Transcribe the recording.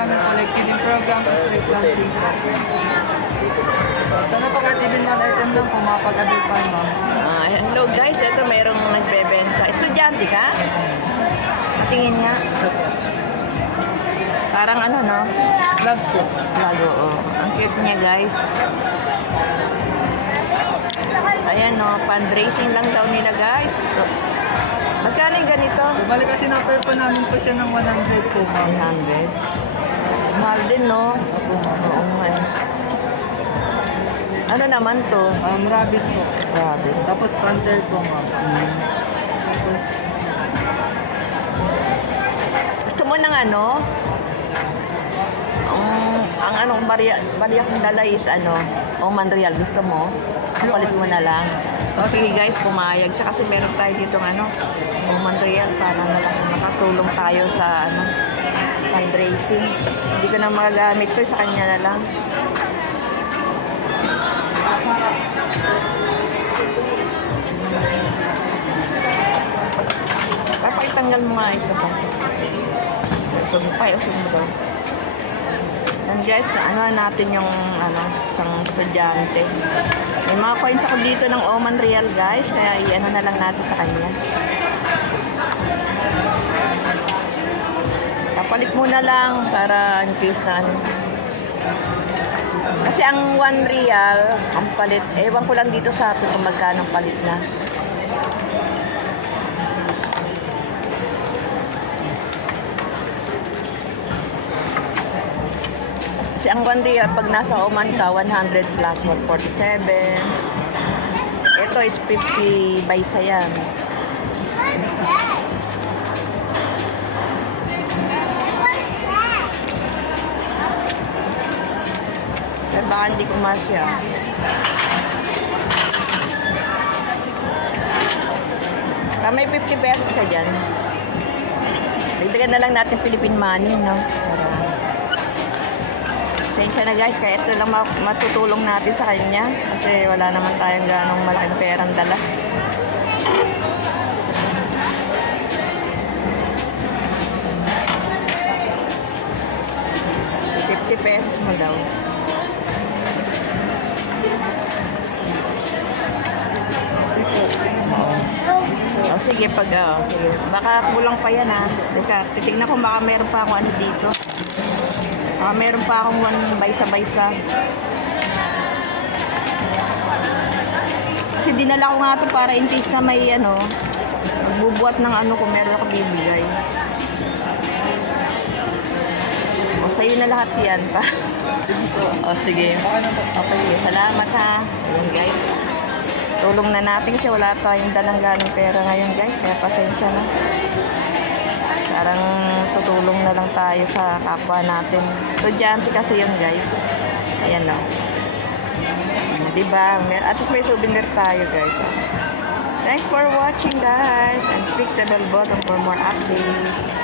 aming collective program at free planting program. Sana po kahit even one item lang po mapag-abit pa ma'am. Ah, hello guys, ito mayroong nagbebenta. Estudyante ka? Tingin nga. Parang ano, no? Vlog po. Vlog, oo. Ang cute niya guys. Ayan, no? Fundraising lang daw nila guys. So, Magkano yung ganito? Bali kasi na-offer po namin po siya ng 100 po. 100? Mahal din, no? Oo nga. Ano naman to? Um, rabbit po. Grabe. Tapos panther po, ma'am. Tapos, Gusto mo ng ano? Ang, ang anong barya, barya kong dala is ano, o Manreal, gusto mo? Kapalit mo na lang. O sige guys, pumayag siya kasi meron tayo dito ano, o Manreal, para na lang makatulong tayo sa ano, fundraising. Hindi ko na magagamit to, sa kanya na lang. Papakitanggal mo nga ito pa, usog mo daw. And guys, ano natin yung ano, isang estudyante. May mga coins ako dito ng Oman Real guys, kaya i-ano na lang natin sa kanya. Kapalit muna lang para in case na ano. Kasi ang 1 real, ang palit, ewan ko lang dito sa atin kung magkano palit na. Kasi ang 1 real, pag nasa Oman ka, 100 plus 147. Ito is 50 by yan. Eh, baka hindi ko masya. Ah, may 50 pesos ka dyan. Dagdagan na lang natin Philippine money, no? Pasensya na guys, kaya ito lang ma- matutulong natin sa kanya. Kasi wala naman tayong ganong malaking perang dala. Pesos mo daw. Sige, pag, oh, sige. Baka kulang pa yan ha. Teka, titignan ko baka meron pa akong ano dito. Baka meron pa akong one baysa-baysa. Kasi dinala ko nga ito para in case na may ano, magbubuhat ng ano kung meron ako bibigay. O, sa'yo na lahat yan pa. o, sige. Okay, salamat ha. Ayun guys. Tulong na natin kasi wala tayong dalang ganong pera ngayon guys. Kaya pasensya na. Parang tutulong na lang tayo sa kapwa natin. Estudyante kasi yun guys. Ayan o. Diba? May- At least may souvenir tayo guys. Thanks for watching guys. And click the bell button for more updates.